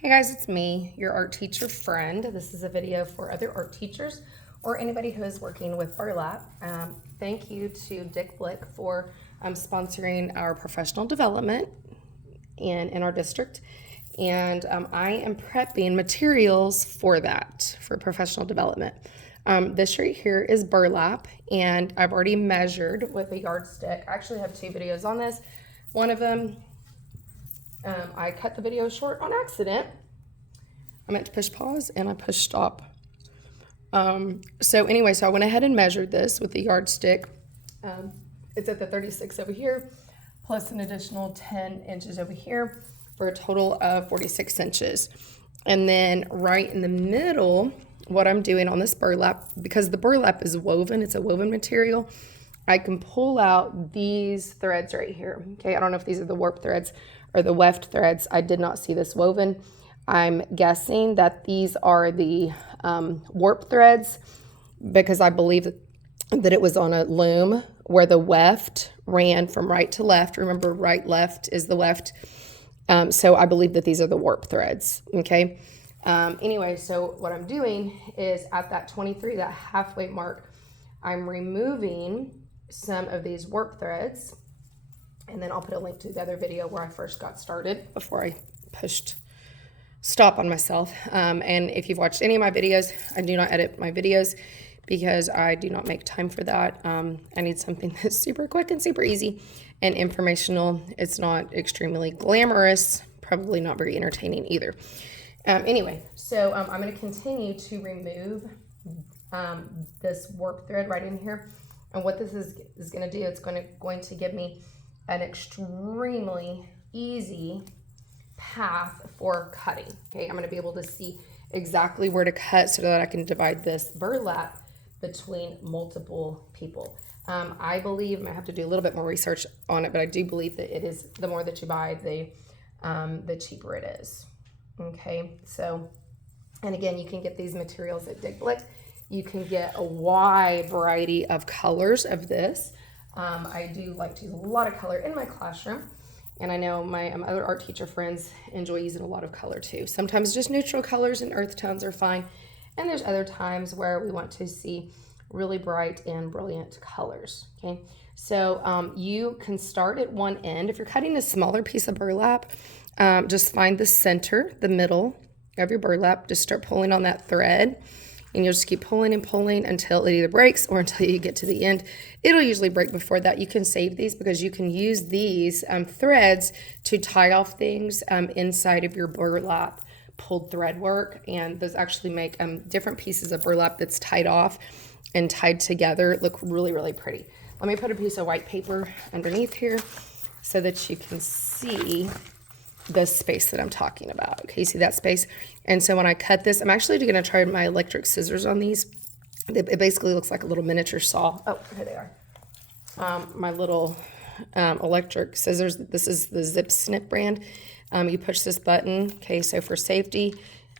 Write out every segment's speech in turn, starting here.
Hey guys, it's me, your art teacher friend. This is a video for other art teachers or anybody who is working with burlap. Thank you to Dick Blick for sponsoring our professional development in our district. And I am prepping materials for that, for professional development. This right here is burlap, and I've already measured with a yardstick. I actually have two videos on this. One of them, I cut the video short on accident. I meant to push pause and I pushed stop. So I went ahead and measured this with the yardstick. It's at the 36 over here, plus an additional 10 inches over here for a total of 46 inches. And then right in the middle, what I'm doing on this burlap, because the burlap is woven, it's a woven material, I can pull out these threads right here. Okay, I don't know if these are the warp threads or the weft threads. I did not see this woven. I'm guessing that these are the warp threads because I believe that it was on a loom where the weft ran from right to left. Remember, right, left is the weft. So I believe that these are the warp threads, okay? So what I'm doing is at that 23, that halfway mark, I'm removing some of these warp threads, and then I'll put a link to the other video where I first got started before I pushed stop on myself. And if you've watched any of my videos, I do not edit my videos because I do not make time for that. I need something that's super quick and super easy and informational. It's not extremely glamorous, probably not very entertaining either. I'm going to continue to remove this warp thread right in here. And what this is going to do, it's going to give me an extremely easy path for cutting. Okay, I'm going to be able to see exactly where to cut so that I can divide this burlap between multiple people. I believe, and I have to do a little bit more research on it, but I do believe that it is, the more that you buy, the cheaper it is. Okay, so, and again, you can get these materials at Dick Blick. You can get a wide variety of colors of this. I do like to use a lot of color in my classroom, and I know my other art teacher friends enjoy using a lot of color too. Sometimes just neutral colors and earth tones are fine, and there's other times where we want to see really bright and brilliant colors, okay? So you can start at one end. If you're cutting a smaller piece of burlap, just find the center, the middle of your burlap, just start pulling on that thread, and you'll just keep pulling and pulling until it either breaks or until you get to the end. It'll usually break before that. You can save these because you can use these threads to tie off things inside of your burlap pulled thread work, and those actually make different pieces of burlap that's tied off and tied together look really, really pretty. Let me put a piece of white paper underneath here so that you can see the space that I'm talking about. Okay, you see that space? And so when I cut this, I'm actually going to try my electric scissors on these. It basically looks like a little miniature saw. Oh, here they are. My little electric scissors. This is the Zip Snip brand. You push this button. Okay, so for safety,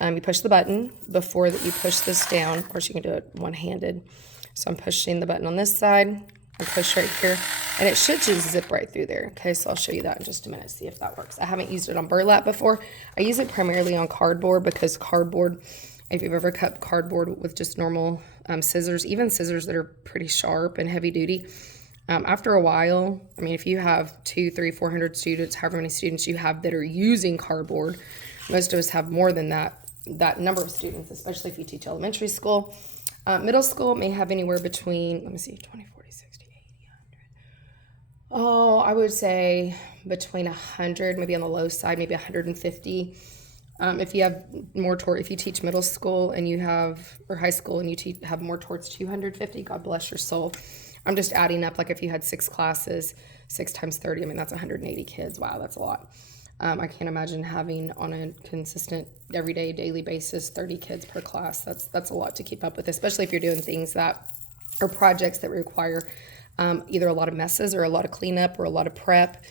you push the button before that you push this down. Of course, you can do it one-handed. So I'm pushing the button on this side. I push right here, and it should just zip right through there. Okay, so I'll show you that in just a minute, see if that works. I haven't used it on burlap before. I use it primarily on cardboard because cardboard, if you've ever cut cardboard with just normal scissors, even scissors that are pretty sharp and heavy duty, after a while, I mean, if you have 200, 300, 400 students, however many students you have that are using cardboard, most of us have more than that number of students, especially if you teach elementary school. Middle school may have anywhere between, let me see, 20, 40, 60, 80, 100. Oh, I would say between 100, maybe on the low side, maybe 150. If you have more if you teach middle school and you have, or high school and you have more towards 250, God bless your soul. I'm just adding up, like if you had 6 classes, 6 times 30, I mean, that's 180 kids. Wow, that's a lot. I can't imagine having on a consistent, everyday, daily basis, 30 kids per class. That's a lot to keep up with, especially if you're doing things that are projects that require either a lot of messes or a lot of cleanup or a lot of prep,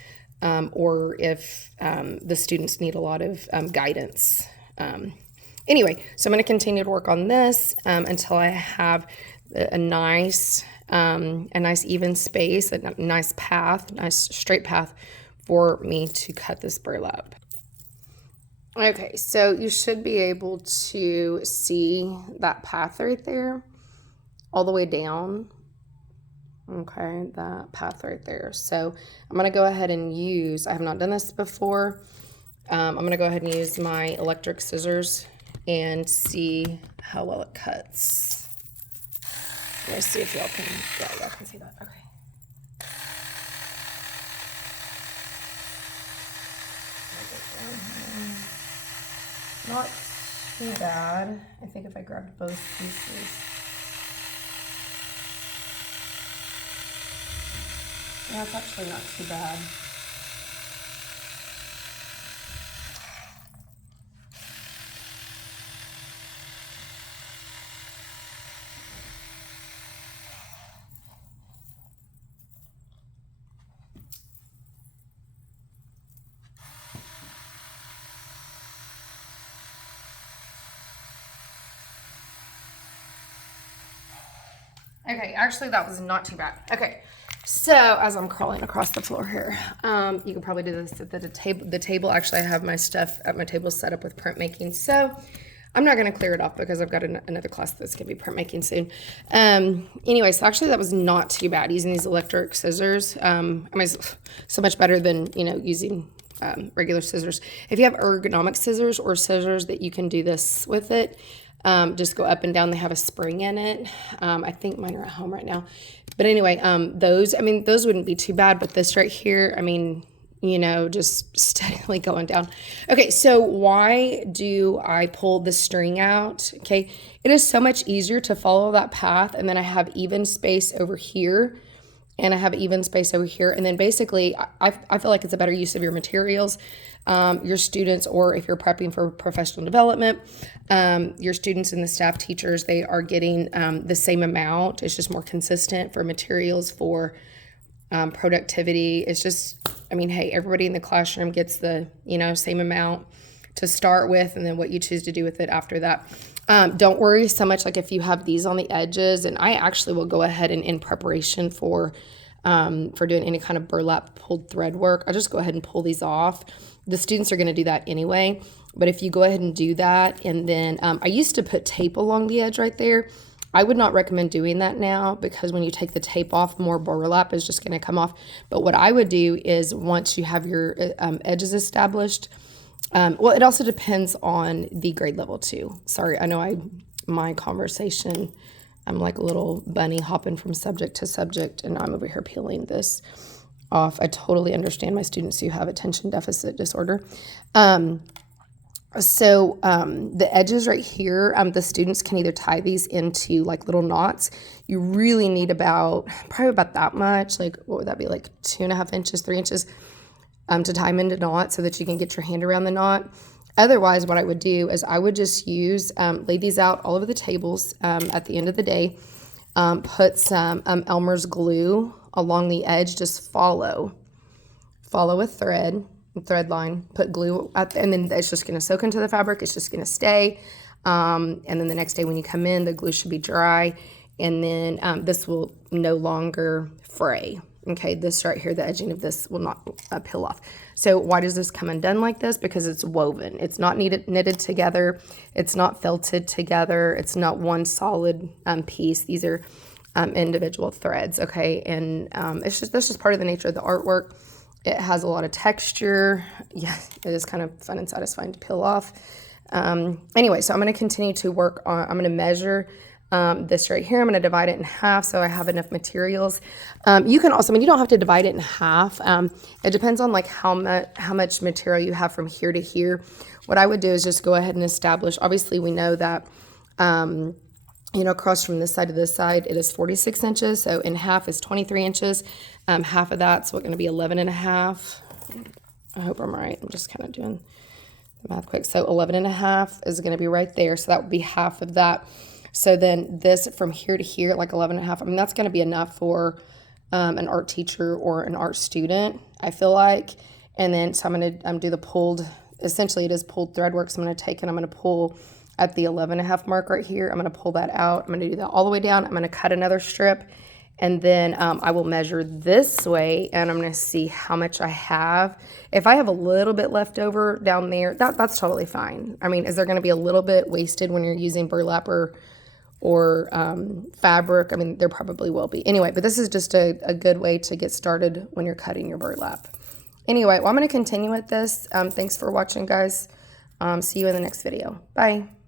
or if the students need a lot of guidance. Anyway, so I'm going to continue to work on this until I have a nice even space, a nice path, nice straight path for me to cut this burlap. Okay, so you should be able to see that path right there all the way down. Okay, that path right there. So I'm going to go ahead and use, I have not done this before. I'm going to go ahead and use my electric scissors and see how well it cuts. Let me see if y'all can, yeah, y'all can see that. Okay. Not too bad. I think if I grabbed both pieces. Yeah, it's actually not too bad. Okay, actually that was not too bad. Okay, so as I'm crawling across the floor here, you can probably do this at the table. The table, actually I have my stuff at my table set up with printmaking, so I'm not going to clear it off because I've got another class that's going to be printmaking soon. Anyway, so actually that was not too bad using these electric scissors. I mean, so much better than, you know, using regular scissors. If you have ergonomic scissors or scissors that you can do this with it, just go up and down. They have a spring in it. I think mine are at home right now. But anyway, those wouldn't be too bad. But this right here, I mean, you know, just steadily going down. Okay, so why do I pull the string out? Okay, it is so much easier to follow that path. And then I have even space over here. And I have even space over here. And then basically, I feel like it's a better use of your materials. Your students, or if you're prepping for professional development, your students and the staff teachers, they are getting the same amount. It's just more consistent for materials, for productivity. It's just, I mean, hey, everybody in the classroom gets the, you know, same amount to start with, and then what you choose to do with it after that. Don't worry so much like if you have these on the edges, and I actually will go ahead and in preparation for doing any kind of burlap pulled thread work, I'll just go ahead and pull these off. The students are going to do that anyway, but if you go ahead and do that, and then I used to put tape along the edge right there. I would not recommend doing that now, because when you take the tape off, more burlap is just going to come off. But what I would do is, once you have your edges established, well, it also depends on the grade level too. Sorry, I know my conversation, I'm like a little bunny hopping from subject to subject, and I'm over here peeling this off. I totally understand my students who have attention deficit disorder. So the edges right here, the students can either tie these into like little knots. You really need probably about that much, like what would that be, like 2.5 inches, 3 inches, to tie them into knots so that you can get your hand around the knot. Otherwise, what I would do is I would just lay these out all over the tables at the end of the day, put some Elmer's glue along the edge, just follow a thread line, put glue up, and then it's just going to soak into the fabric. It's just going to stay. And then the next day when you come in, the glue should be dry, and then this will no longer fray. Okay, this right here, the edging of this will not peel off. So why does this come undone like this? Because it's woven. It's not knitted together. It's not felted together. It's not one solid piece. These are individual threads, okay? And that's just part of the nature of the artwork. It has a lot of texture. Yeah, it is kind of fun and satisfying to peel off. Anyway, so I'm going to continue to work on, I'm going to measure this right here. I'm going to divide it in half so I have enough materials. You can also, I mean, you don't have to divide it in half. It depends on like how much material you have from here to here. What I would do is just go ahead and establish, obviously we know that, you know, across from this side to this side, it is 46 inches. So in half is 23 inches. Half of that's going to be 11.5. I hope I'm right. I'm just kind of doing the math quick. So 11.5 is going to be right there. So that would be half of that. So then this from here to here, like 11.5, I mean, that's going to be enough for an art teacher or an art student, I feel like. And then, so I'm going to do the pulled, essentially it is pulled thread work. So I'm going to take and I'm going to pull at the 11.5 mark right here. I'm going to pull that out. I'm going to do that all the way down. I'm going to cut another strip, And then I will measure this way, and I'm going to see how much I have. If I have a little bit left over down there, that's totally fine. I mean, is there going to be a little bit wasted when you're using burlap or fabric? I mean, there probably will be. Anyway, but this is just a good way to get started when you're cutting your burlap. Anyway, well, I'm going to continue with this. Thanks for watching, guys. See you in the next video. Bye.